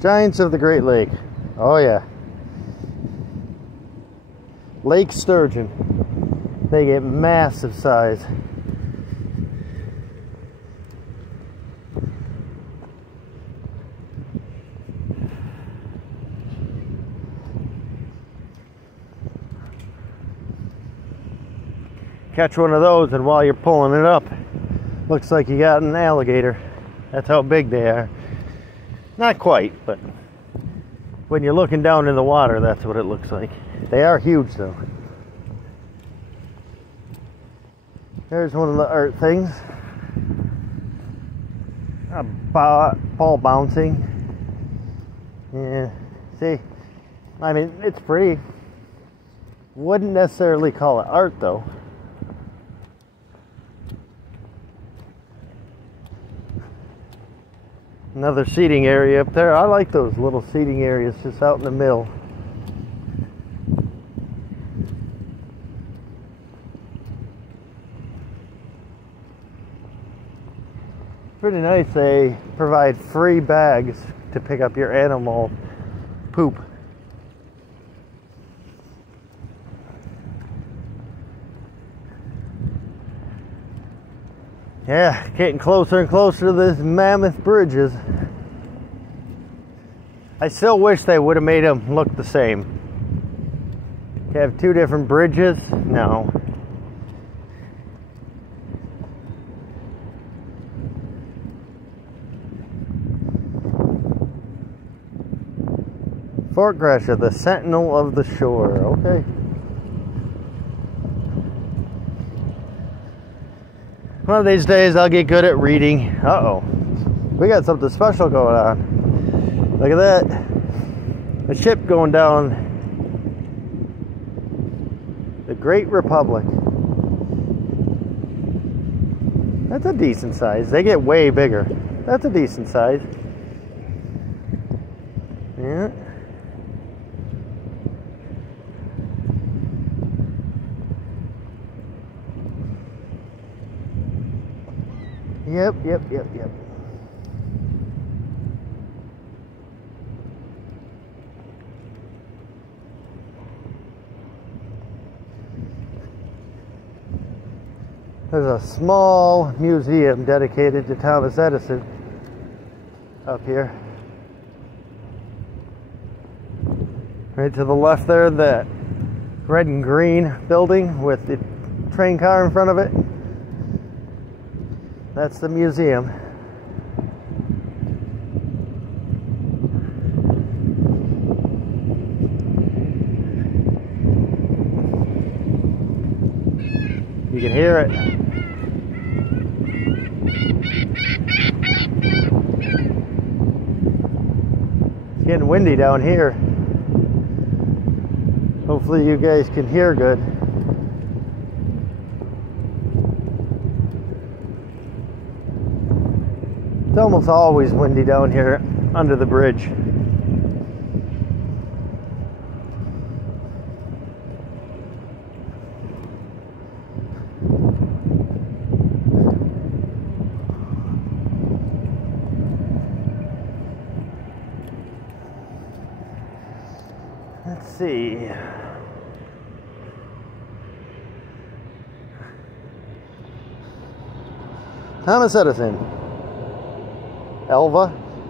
Giants of the Great Lake. Oh yeah. Lake sturgeon. They get massive size. Catch one of those, and while you're pulling it up, looks like you got an alligator. That's how big they are. Not quite, but when you're looking down in the water, that's what it looks like. They are huge, though. There's one of the art things. A ball bouncing. Yeah, see, I mean, it's pretty. Wouldn't necessarily call it art, though. Another seating area up there. I like those little seating areas just out in the middle. Pretty nice. They provide free bags to pick up your animal poop. Yeah, getting closer and closer to these mammoth bridges. I still wish they would have made them look the same. You have two different bridges? No. Fort Gratiot, the Sentinel of the Shore. Okay. One of these days I'll get good at reading. Uh-oh. We got something special going on. Look at that. A ship going down the Great Republic. That's a decent size. They get way bigger. That's a decent size. Yeah. Yep. There's a small museum dedicated to Thomas Edison up here. Right to the left there, that red and green building with the train car in front of it. That's the museum. You can hear it. It's getting windy down here. Hopefully you guys can hear good. It's almost always windy down here under the bridge. Let's see. Thomas Edison.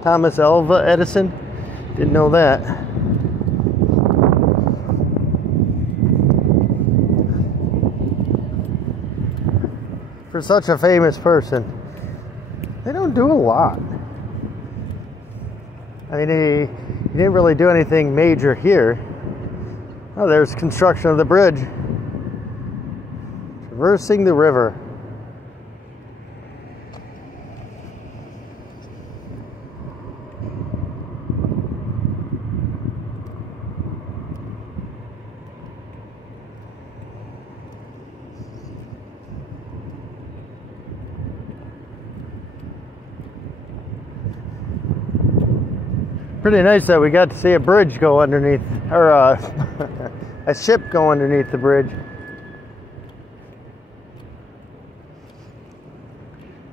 Thomas Alva Edison. Didn't know that. For such a famous person, they don't do a lot. I mean, he didn't really do anything major here. Oh, there's construction of the bridge. Traversing the river. Pretty nice that we got to see a bridge go underneath, or a ship go underneath the bridge.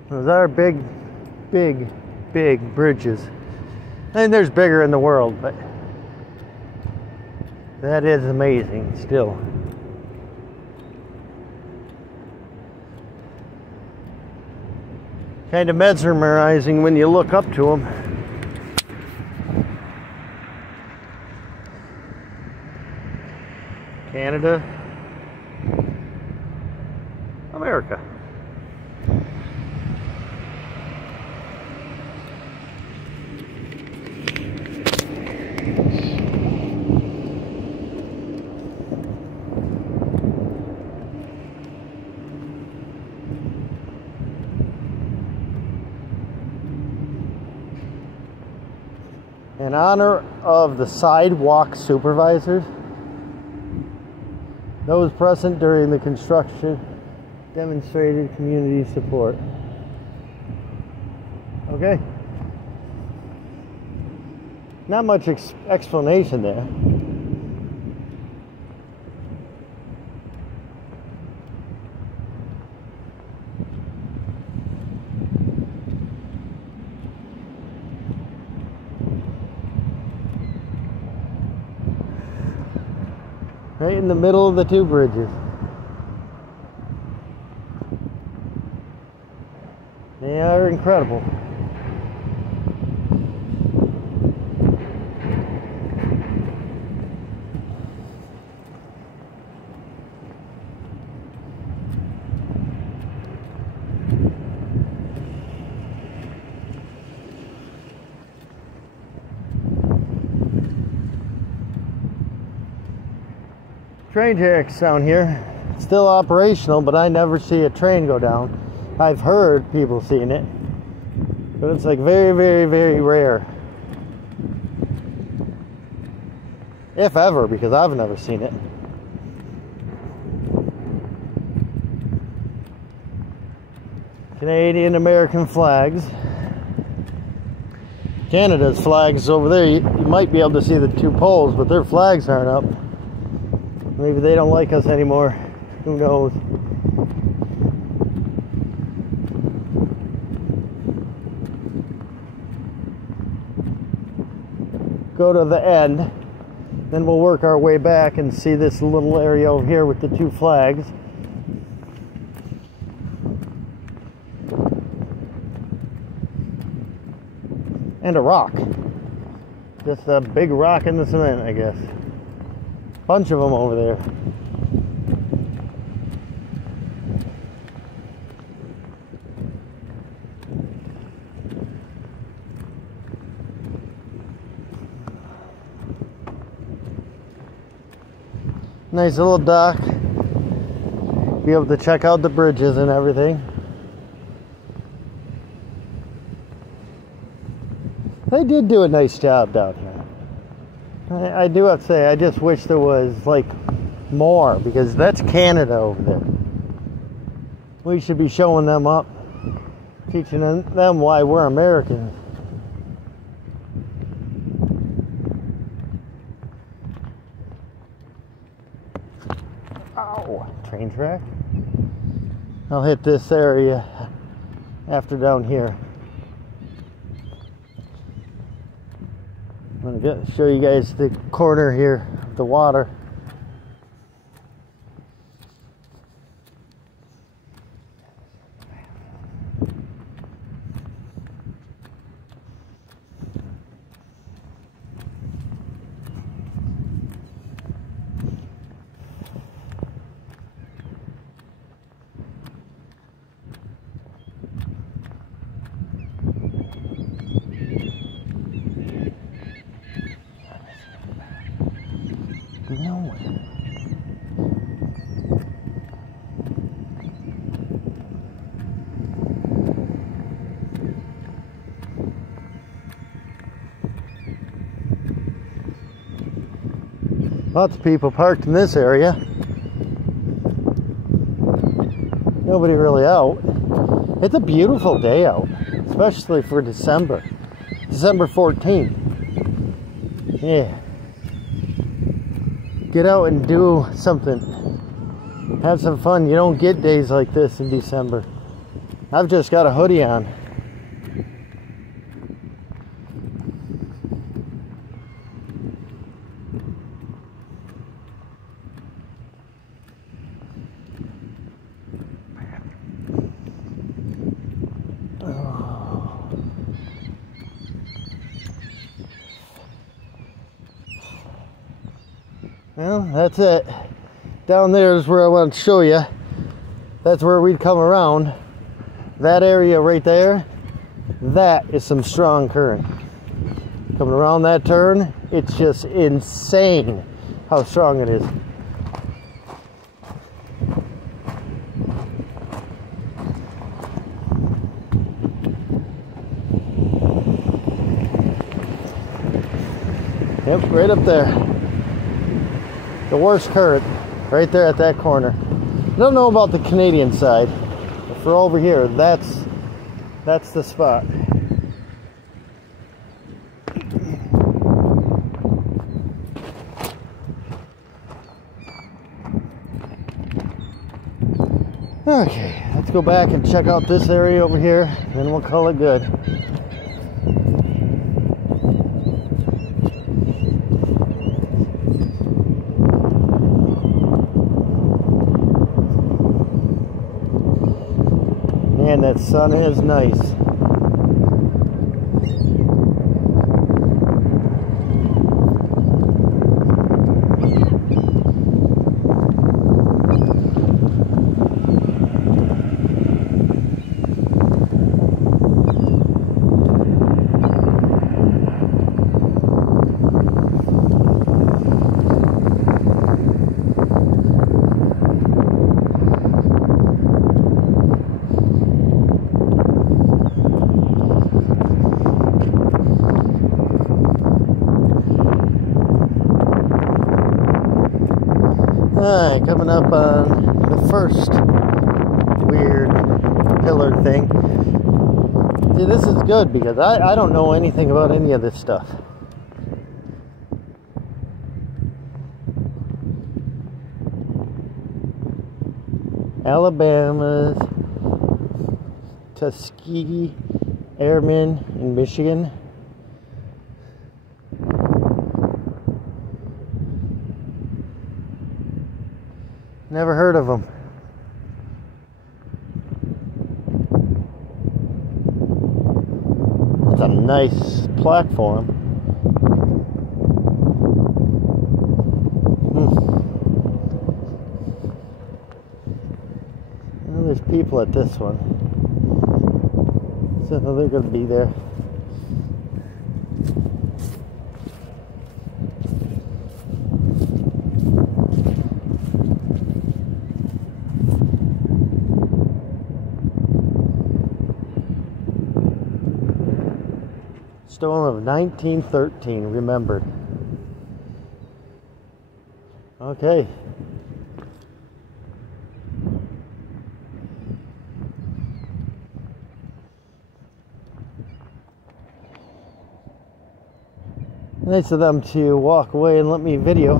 Those are big bridges. And there's bigger in the world, but that is amazing still. Kind of mesmerizing when you look up to them. Canada, America. In honor of the sidewalk supervisors, those present during the construction demonstrated community support. Okay. Not much explanation there. Right in the middle of the two bridges. They are incredible. Train tracks down here, still operational, but I never see a train go down. I've heard people seeing it, but it's like very, very, very rare. If ever, because I've never seen it. Canadian American flags. Canada's flags over there, you might be able to see the two poles, but their flags aren't up. Maybe they don't like us anymore. Who knows? Go to the end, then we'll work our way back and see this little area over here with the two flags. And a rock. Just a big rock in the cement, I guess. Bunch of them over there. Nice little dock. Be able to check out the bridges and everything. They did do a nice job down here. I do have to say, I just wish there was like more, because that's Canada over there. We should be showing them up, teaching them why we're Americans. Ow, train track. I'll hit this area after down here. I'm going to show you guys the corner here of the water. Lots of people parked in this area. Nobody really out. It's a beautiful day out, especially for December. December 14th. Yeah. Get out and do something. Have some fun. You don't get days like this in December. I've just got a hoodie on. Well, that's it. Down there is where I want to show you. That's where we'd come around. That area right there, that is some strong current. Coming around that turn, it's just insane how strong it is. Yep, right up there. The worst current, right there at that corner. I don't know about the Canadian side, but for over here, that's the spot. Okay, let's go back and check out this area over here, and then we'll call it good. Man, that sun is nice. Alright, coming up on the first weird pillar thing. See, this is good because I don't know anything about any of this stuff. Alabama's Tuskegee Airmen in Michigan. Never heard of them. That's a nice platform. Well, there's people at this one, so they're going to be there. Storm of 1913, remembered. Okay. Nice of them to walk away and let me video.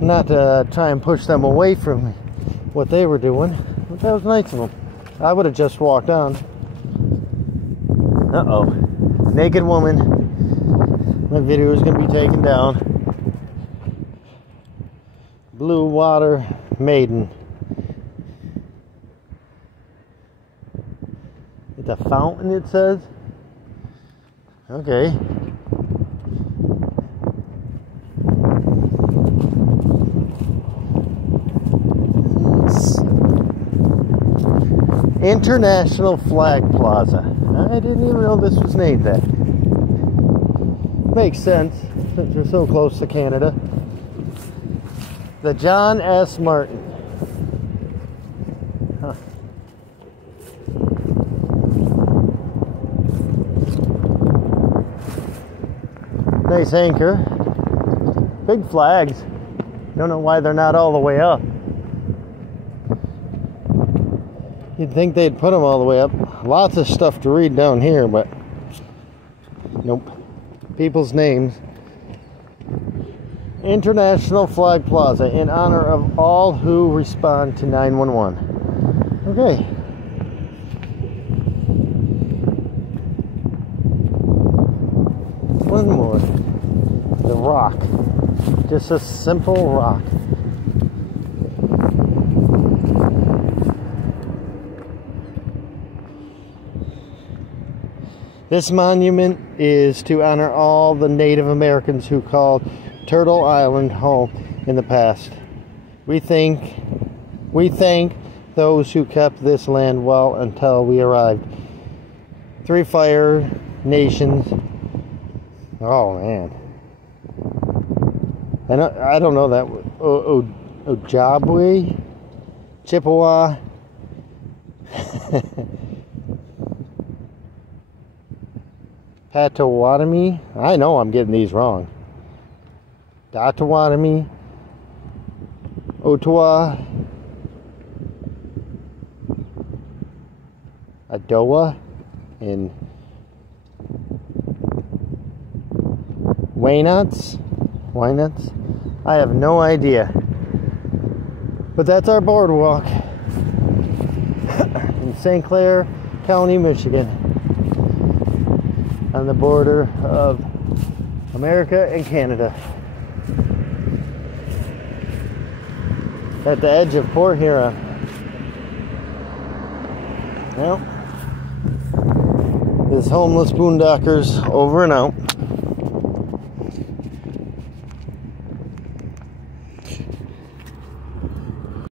Not to try and push them away from what they were doing, but that was nice of them. I would have just walked on. Uh-oh. Naked woman. My video is going to be taken down. Blue water maiden. It's a fountain, it says. Okay. International Flag Plaza. I didn't even know this was named that. Makes sense since we're so close to Canada. The John S. Martin. Huh. Nice anchor. Big flags. Don't know why they're not all the way up. You'd think they'd put them all the way up. Lots of stuff to read down here, but nope. People's names. International Flag Plaza in honor of all who respond to 911. Okay. One more. The rock. Just a simple rock. This monument is to honor all the Native Americans who called Turtle Island home in the past. We thank those who kept this land well until we arrived. 3 Fire Nations. Oh man. I don't know that. Ojibwe, Chippewa, Potawatomi. I know I'm getting these wrong. Potawatomi, Ottawa, Adowa, and Waynuts. I have no idea. But that's our boardwalk in St. Clair County, Michigan, on the border of America and Canada, at the edge of Port Huron. Well, this homeless Boondockers over and out.